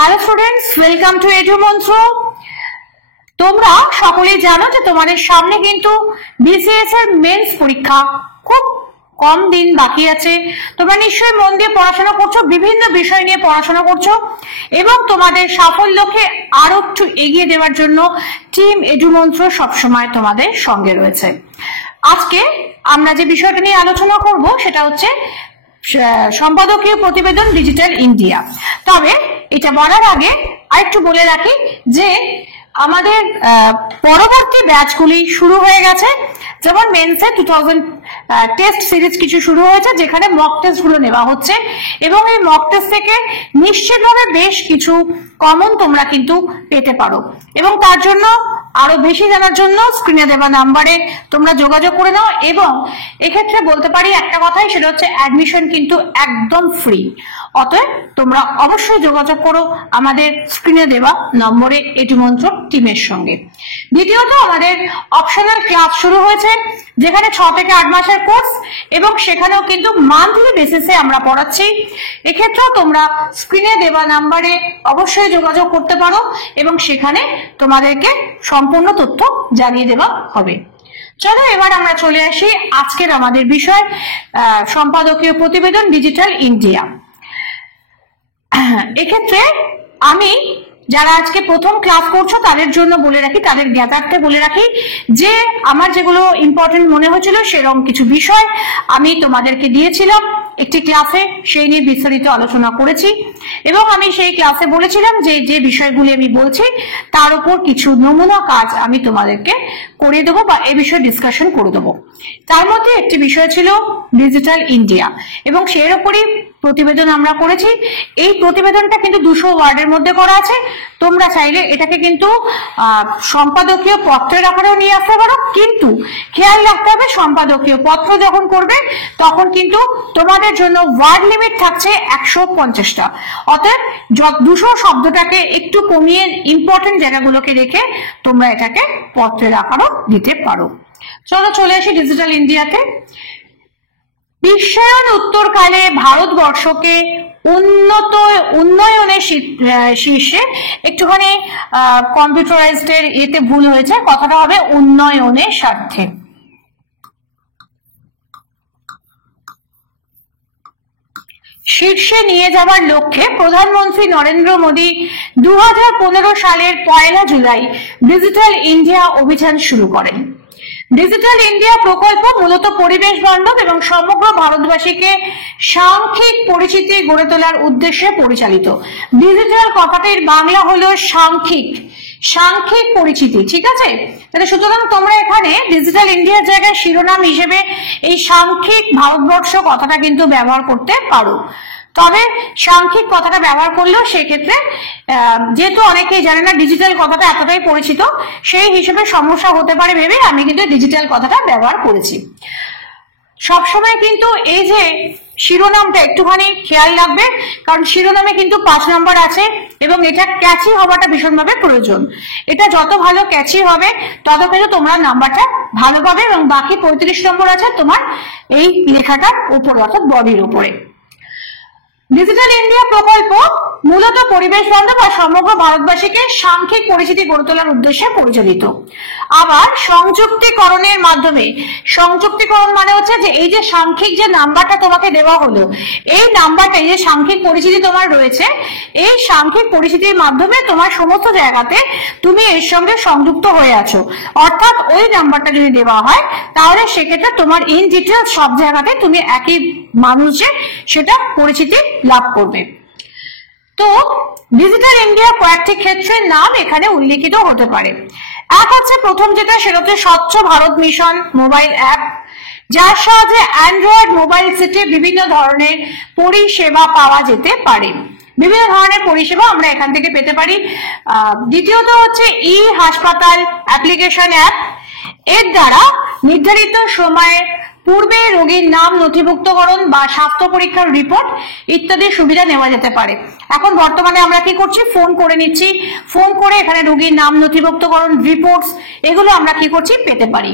Hello students, welcome to edu মন্ত্র। তোমরা সকলেই জানো যে তোমাদের সামনে কিন্তু বিসিএস এর মেন্স পরীক্ষা খুব কম দিন বাকি আছে। তোমরা নিশ্চয়ই মন দিয়ে পড়াশোনা করছো, বিভিন্ন বিষয় নিয়ে পড়াশোনা করছো এবং তোমাদের সাফল্যকে আরো একটু এগিয়ে দেওয়ার জন্য টিম এডু মন্ত্র সবসময় তোমাদের সঙ্গে রয়েছে। আজকে আমরা যে বিষয়টা নিয়ে আলোচনা করব সেটা হচ্ছে সম্পাদকীয় প্রতিবেদন ডিজিটাল ইন্ডিয়া। তবে এটা বলার আগে আরেকটু বলে রাখি যে আমাদের পরবর্তী ব্যাচগুলি শুরু হয়ে গেছে, যেমন মেন্সে 2000 টেস্ট সিরিজ কিছু শুরু হয়েছে, যেখানে মক টেস্ট গুলো নেওয়া হচ্ছে এবং এই মক টেস্ট থেকে নিশ্চিতভাবে বেশ কিছু কমন তোমরা কিন্তু পেতে পারো এবং তার জন্য আরো বেশি জানার জন্য স্ক্রিনে দেওয়া নাম্বারে তোমরা যোগাযোগ করে নাও। এবং এক্ষেত্রে বলতে পারি একটা কথাই, সেটা হচ্ছে অ্যাডমিশন কিন্তু একদম ফ্রি। অতএব তোমরা অবশ্যই যোগাযোগ করো আমাদের স্ক্রিনে দেওয়া নম্বরে এডু মন্ত্র টিমের সঙ্গে। দ্বিতীয়ত, আমাদের অপশনাল ক্লাস শুরু হয়েছে, যেখানে 6 থেকে 8 মাসের কোর্স এবং সেখানেও কিন্তু মান্থলি বেসিসে আমরা পড়াচ্ছি। এক্ষেত্রেও তোমরা স্ক্রিনে দেওয়া নাম্বারে অবশ্যই যোগাযোগ করতে পারো এবং সেখানে তোমাদেরকে সম্পূর্ণ তথ্য জানিয়ে দেওয়া হবে। চলো এবার আমরা চলে আসি আজকের আমাদের বিষয়, সম্পাদকীয় প্রতিবেদন ডিজিটাল ইন্ডিয়া। এক্ষেত্রে আমি যারা আজকে প্রথম ক্লাস করছো তাদের জন্য বলে রাখি, তাদের জ্ঞাতার্থে বলে রাখি যে আমার যেগুলো ইম্পর্টেন্ট মনে হয়েছিল সেরকম কিছু বিষয় আমি তোমাদেরকে দিয়েছিলাম একটি ক্লাসে, সেই নিয়ে বিস্তারিত আলোচনা করেছি এবং আমি সেই ক্লাসে বলেছিলাম যে যে বিষয়গুলি আমি বলছি তার উপর কিছু নমুনা কাজ আমি তোমাদেরকে করে দেবো বা এই বিষয়ে ডিসকাশন করে দেবো। তার মধ্যে একটি বিষয় ছিল ডিজিটাল ইন্ডিয়া এবং সেই উপরই প্রতিবেদন আমরা করেছি। এই প্রতিবেদনটা কিন্তু 200 ওয়ার্ডের মধ্যে করা আছে। তোমরা চাইলে এটাকে কিন্তু সম্পাদকীয় পত্রের আকারেও নিয়ে আসতে পারো, কিন্তু খেয়াল রাখতে হবে সম্পাদকীয় পত্র যখন করবে তখন কিন্তু তোমাদের জন্য ওয়ার্ড লিমিট থাকছে 150টা। অতএব 200 শব্দটাকে একটু কমিয়ে ইম্পর্টেন্ট জায়গাগুলোকে রেখে তোমরা এটাকে পত্রের আকারও দিতে পারো। চলো চলে আসি ডিজিটাল ইন্ডিয়াতে। বিশ্বায়ন উত্তরকালে ভারতবর্ষকে উন্নয়নের শীর্ষে, একটুখানি কম্পিউটারাইজড এর এতে ভুল হয়েছে, কথাটা হবে উন্নয়নের স্বার্থে। শীর্ষে নিয়ে যাওয়ার লক্ষ্যে প্রধানমন্ত্রী নরেন্দ্র মোদী 2015 সালের 1 জুলাই ডিজিটাল ইন্ডিয়া অভিযান শুরু করেন। ডিজিটাল ইন্ডিয়া প্রকল্প মূলত পরিবেশ বান্ধব এবং সমগ্র ভারতবাসীকে সাংখ্যিক পরিচিতি গড়ে তোলার উদ্দেশ্যে পরিচালিত। ডিজিটাল কথাটির বাংলা হলো সাংখ্যিক, সাংখ্যিক পরিচিতি, ঠিক আছে? তাহলে সুতরাং তোমরা এখানে ডিজিটাল ইন্ডিয়ার জায়গায় শিরোনাম হিসেবে এই সাংখ্যিক ভারতবর্ষ কথাটা কিন্তু ব্যবহার করতে পারো। তবে সাংখ্যিক কথাটা ব্যবহার করলেও সেক্ষেত্রে যেহেতু অনেকেই জানে না ডিজিটাল কথাটা এতটাই পরিচিত, সেই হিসেবে সমস্যা হতে পারে ভেবে আমি কিন্তু ডিজিটাল কথাটা ব্যবহার করেছি। সবসময় কিন্তু এই যে শিরোনামটা একটুখানি খেয়াল রাখবে, কারণ শিরোনামে কিন্তু 5 নম্বর আছে এবং এটা ক্যাচি হওয়াটা ভীষণভাবে প্রয়োজন। এটা যত ভালো ক্যাচি হবে তত কিন্তু তোমরা নাম্বারটা ভালো পাবে এবং বাকি 35 নম্বর আছে তোমার এই লেখাটার উপরে, অর্থাৎ বডির উপরে। ডিজিটাল ইন্ডিয়া প্রকল্প মূলত পরিবেশ বান্ধব আর সমগ্র ভারতবাসীকে সাংখ্যিক পরিচিতি গড়ে তোলার উদ্দেশ্যে পরিচালিত। আবার সংযুক্তিকরণের মাধ্যমে, সংযুক্তিকরণ মানে হচ্ছে যে এই যে সাংখ্যিক যে নাম্বারটা তোমাকে দেওয়া হলো, এই নাম্বারটা, এই যে সাংখ্যিক পরিচিতি তোমার রয়েছে, এই সাংখ্যিক পরিচিতির মাধ্যমে তোমার সমস্ত জায়গাতে তুমি এর সঙ্গে সংযুক্ত হয়ে আছো। অর্থাৎ ওই নাম্বারটা যদি দেওয়া হয় তাহলে সেক্ষেত্রে তোমার ইন ডিটেলস সব জায়গাতে তুমি একই মানুষ যে সেটা পরিচিতি লাভ করবে। তো ডিজিটাল ইন্ডিয়া কয়েকটি ক্ষেত্রের নাম এখানে উল্লেখিত হতে পারে। এক হচ্ছে প্রথম যেটা, সেটা হচ্ছে স্বচ্ছ ভারত মিশন মোবাইল অ্যাপ, যার সাহায্যে অ্যান্ড্রয়েড মোবাইল সেটে বিভিন্ন ধরনের পরিষেবা পাওয়া যেতে পারে। বিভিন্ন ধরনের পরিষেবা আমরা এখান থেকে পেতে পারি। দ্বিতীয়ত হচ্ছে ই হাসপাতাল অ্যাপ্লিকেশন অ্যাপ, এর দ্বারা নির্ধারিত সময়ে পূর্বে রোগীর নাম নথিভুক্তকরণ বা স্বাস্থ্য পরীক্ষার রিপোর্ট ইত্যাদি সুবিধা নেওয়া যেতে পারে। এখন বর্তমানে আমরা কি করছি, ফোন করে নিচ্ছি, ফোন করে এখানে রোগীর নাম নথিভুক্তকরণ, রিপোর্টস, এগুলো আমরা কি করছি, পেতে পারি।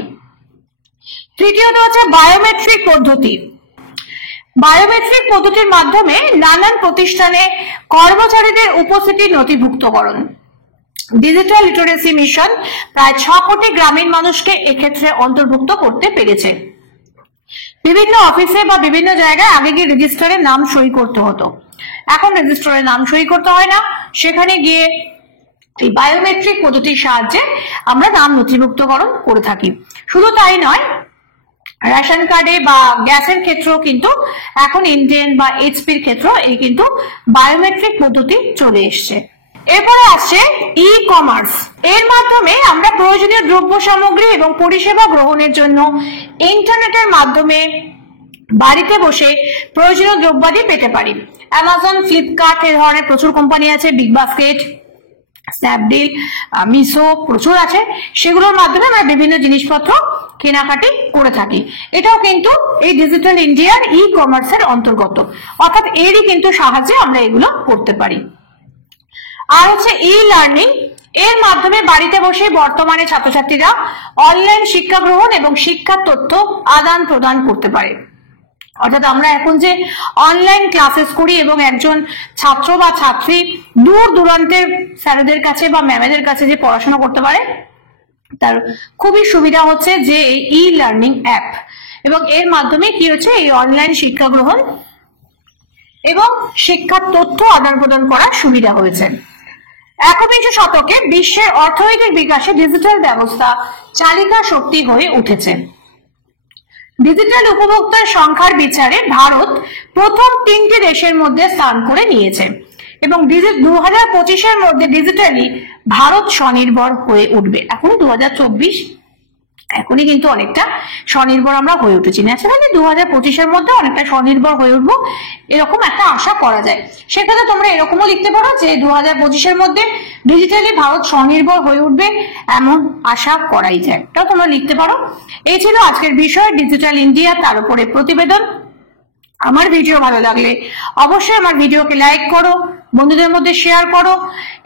তৃতীয়ত হচ্ছে বায়োমেট্রিক পদ্ধতি। বায়োমেট্রিক পদ্ধতির মাধ্যমে নানান প্রতিষ্ঠানে কর্মচারীদের উপস্থিতি নথিভুক্তকরণ। ডিজিটাল লিটারেসি মিশন প্রায় 6 কোটি গ্রামীণ মানুষকে এক্ষেত্রে অন্তর্ভুক্ত করতে পেরেছে। বিভিন্ন অফিসে বা বিভিন্ন জায়গায় আগে গিয়ে রেজিস্টারে নাম সই করতে হতো, এখন রেজিস্টারে নাম সই করতে হয় না, সেখানে গিয়ে এই বায়োমেট্রিক পদ্ধতির সাহায্যে আমরা নাম নথিভুক্তকরণ করে থাকি। শুধু তাই নয়, রেশন কার্ডে বা গ্যাসের ক্ষেত্রেও কিন্তু এখন ইন্ডিয়ান বা এইচপির ক্ষেত্রেও এই কিন্তু বায়োমেট্রিক পদ্ধতি চলে এসছে। এরপরে আসছে ই কমার্স। এর মাধ্যমে আমরা প্রয়োজনীয় দ্রব্য সামগ্রী এবং পরিষেবা গ্রহণের জন্য ইন্টারনেটের মাধ্যমে বাড়িতে বসে প্রয়োজনীয় দ্রব্যাদি পেতে পারি। অ্যামাজন, ফ্লিপকার্ট এর ধরনের প্রচুর কোম্পানি আছে, বিগ বাস্কেট, স্ন্যাপডিল, মিশো প্রচুর আছে, সেগুলোর মাধ্যমে আমরা বিভিন্ন জিনিসপত্র কেনাকাটি করে থাকি। এটাও কিন্তু এই ডিজিটাল ইন্ডিয়ার ই কমার্সের অন্তর্গত, অর্থাৎ এরই কিন্তু সাহায্যে আমরা এগুলো করতে পারি। আর হচ্ছে ই লার্নিং। এর মাধ্যমে বাড়িতে বসে বর্তমানে ছাত্রছাত্রীরা অনলাইন শিক্ষা গ্রহণ এবং শিক্ষার তথ্য আদান প্রদান করতে পারে। অর্থাৎ আমরা এখন যে অনলাইন ক্লাসেস করি এবং একজন ছাত্র বা ছাত্রী দূর দূরান্তের স্যারদের কাছে বা ম্যামেদের কাছে যে পড়াশোনা করতে পারে, তার খুবই সুবিধা হচ্ছে যে এই ই লার্নিং অ্যাপ, এবং এর মাধ্যমে কি হচ্ছে এই অনলাইন শিক্ষা গ্রহণ এবং শিক্ষার তথ্য আদান প্রদান করার সুবিধা হয়েছে। 21 শতকে বিশ্বের অর্থনৈতিক বিকাশে ডিজিটাল ব্যবস্থা চালিকা শক্তি হয়ে উঠেছে। ডিজিটাল উপভোক্তার সংখ্যার বিচারে ভারত প্রথম 3টি দেশের মধ্যে স্থান করে নিয়েছে এবং 2025-এর মধ্যে ডিজিটালি ভারত স্বনির্ভর হয়ে উঠবে। এখন 2024, এখনই কিন্তু অনেকটা স্বনির্ভর আমরা হয়ে উঠেছি, ন্যাচারালি 2025-এর মধ্যে অনেকটা স্বনির্ভর হয়ে উঠবো এরকম একটা আশা করা যায়। সেক্ষেত্রে তোমরা এরকমও লিখতে পারো যে 2025-এর মধ্যে ডিজিটালি ভারত স্বনির্ভর হয়ে উঠবে এমন আশা করাই যায়, এটাও তোমরা লিখতে পারো। এই ছিল আজকের বিষয় ডিজিটাল ইন্ডিয়া, তার উপরে প্রতিবেদন। আমার ভিডিও ভালো লাগলে অবশ্যই আমার ভিডিওকে লাইক করো, বন্ধুদের মধ্যে শেয়ার করো,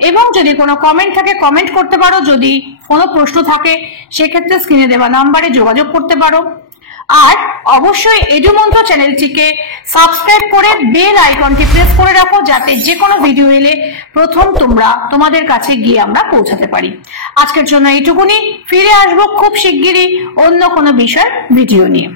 এবং যদি কোনো কমেন্ট থাকে কমেন্ট করতে পারো। যদি কোনো প্রশ্ন থাকে সেক্ষেত্রে স্ক্রিনে দেওয়া নাম্বারে যোগাযোগ করতে পারো। আর অবশ্যই এডুমন্ত্র চ্যানেলটিকে সাবস্ক্রাইব করে বেল আইকনটি প্রেস করে রাখো, যাতে যে কোনো ভিডিও এলে প্রথম তোমাদের কাছে গিয়ে আমরা পৌঁছাতে পারি। আজকের জন্য এইটুকুনি, ফিরে আসবো খুব শিগগিরই অন্য কোনো বিষয় ভিডিও নিয়ে।